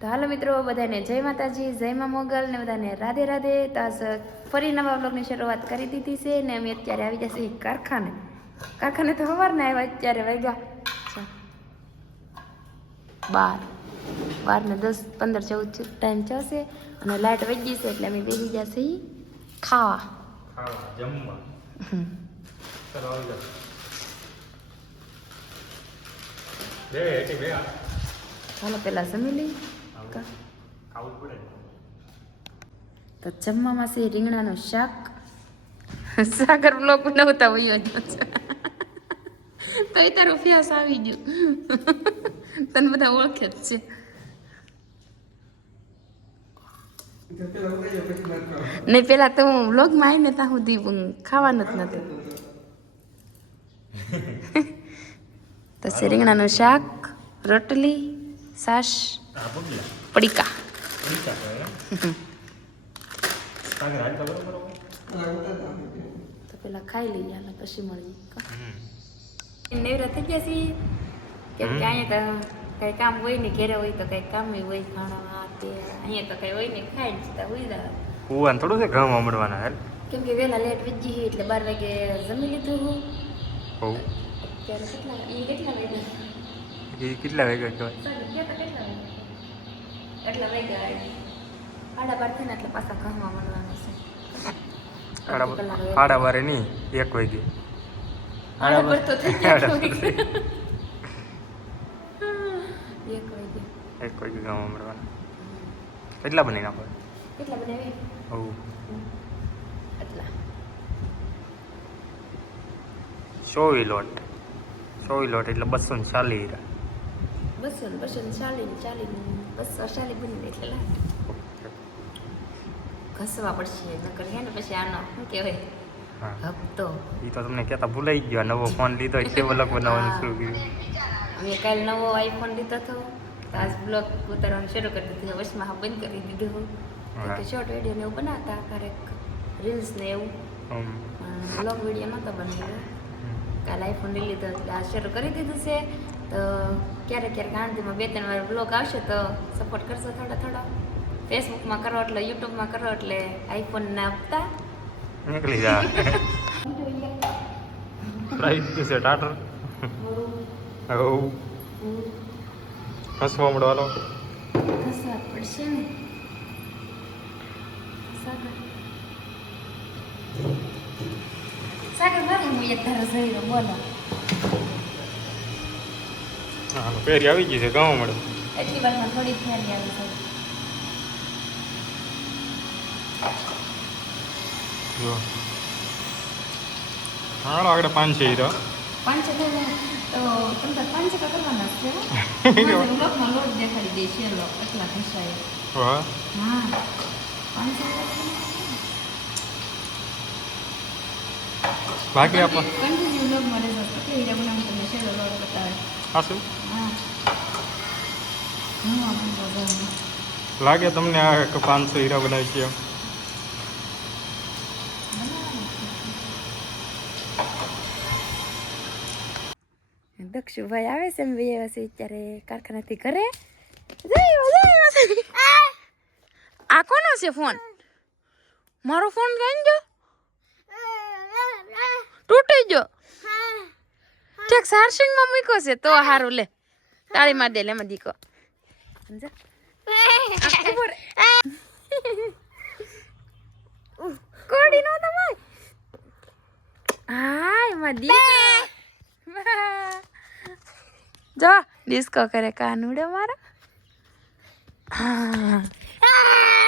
તો હાલો મિત્રો, બધાને જય માતાજી, જય મા મોગલ ને બધાને રાધે રાધે. તો આજ ફરી નવા બ્લોગની શરૂઆત કરી દીધી છે ને અમે અત્યારે આવી જશે કારખાને. કારખાને તો સવારના આવ્યા, અત્યારે વાગ્યા 12 ને 10 15 14 ટાઈમ થશે અને લાઇટ વહી ગઈ છે એટલે અમે બેસી જશે ખાવા જમવા. ચાલો આવી જાઓ. બે હાલો પેલા જમી લઈ. ખાવું પડે. તો જમવામાં છે રીંગણાનું શાક. સાગર બ્લોક બનાવતા હોય તો તારો ફેસ આવી ગયો. તને બધા ઓળખે જ છે. નહીં પેલા તો હું વ્લોગમાં આવીને ત્યાં સુધી ખાવાનું જ નથી. તો છે રીંગણાનું શાક, રોટલી, છાશ, પડીકા. તો પેલા ખાઈ લઈએ અને પછી મળીએ. નેવરા થઈ ગયા છીએ કેમ કે અહીંયા તો કઈ કામ હોય ને, ઘેરે હોય તો કઈ કામ હોય ખાણા તે, અહીંયા તો કઈ હોય ને ખાઈ જ તા હોય દા કુવાન થોડું છે ઘઉં મળવાના હેલ. કેમ કે વેલા લેટ વીજી છે એટલે 12 વાગે જમી લીધું હું. હોવ ત્યારે કેટલા વાગ્યા એ કેટલા વાગ્યા કહેવાય? એટલા વાગ્યા 12:30 થઈને એટલે પાછા ઘરમાં મળવાનું છે. 12:30 નહીં, 1 વાગે. 12:30 તો થઈ ગયા. 1 વાગે ગામમાં મળવાના. કેટલા બની નાખો? કેટલા બનાવી? હોવ એટલા 100 લોટ. 100 લોટ એટલે 240. 240 બની એટલે લાટ ઘસવા પડશે નકર હે ને પછી આનો શું કહેવાય હપ્તો. એ તો તમને કહેતા ભૂલાઈ ગયો. નવો ફોન લીધો એટલે અલગ બનાવવાનું શરૂ કર્યું. અમે કાલે નવો આઈફોન લીધો હતો તો આજ બ્લોગ ઉતારવાનું શરૂ કરી દીધું. વચમાં બંધ કરી દીધું. કે શોર્ટ વિડીયો ને એવું બનાવતા ક્યારેક રીલ્સ ને એવું, બ્લોગ વિડીયો નહોતો બનાવ્યો. કાલે આઈફોન લઈ લીધો એટલે આ શરૂ કરી દીધું છે. તો ક્યારેક ગાંધીમાં 2-3 વાર બ્લોગ આવશે તો સપોર્ટ કરશો થોડો. ફેસબુકમાં કરો એટલે યુટ્યુબમાં કરો એટલે આઈફોન ના આપતા નીકળી જા. પ્રાઇસ છે ટાટર. હોવ હસવા મળો. હાલો હસવા પડશે ને. સાગર મારે હું એક ધારો જઈ રહ્યો બોલો. હા પેરી આવી ગઈ છે ગામ મળે. એટલી વારમાં થોડી ફેરી આવી છે. જો હાલો આગળ 5 છે. 5 છે તો તમે 5 કરવાના છે. લોટમાં લોટ દેખાડી દે છે લો એટલા ઘસાય. વાહ હા 5 બાકી આપો કન્ટિન્યુ લોગ મળે છે. કેટલી હીરા બનાવું તમને શેલો લોટ બતાવે. હા શું હા લાગે તમને આ 500 હીરા બનાવી છે? દક્ષુભાઈ આવે છે એમ બે છે અત્યારે કારખાનાથી ઘરે. આ કોનો છે ફોન? મારો ફોન ક્યાં ગયો? તૂટી ગયો. ઠેક ચાર્જિંગમાં મૂક્યો છે તો સારું. લે તાળી માર દે. લે એમાં દીકો સમજા કોડી નો તમે. હા એમાં દીકો જો ડિસ્કો કરે કાનુડે મારા. હા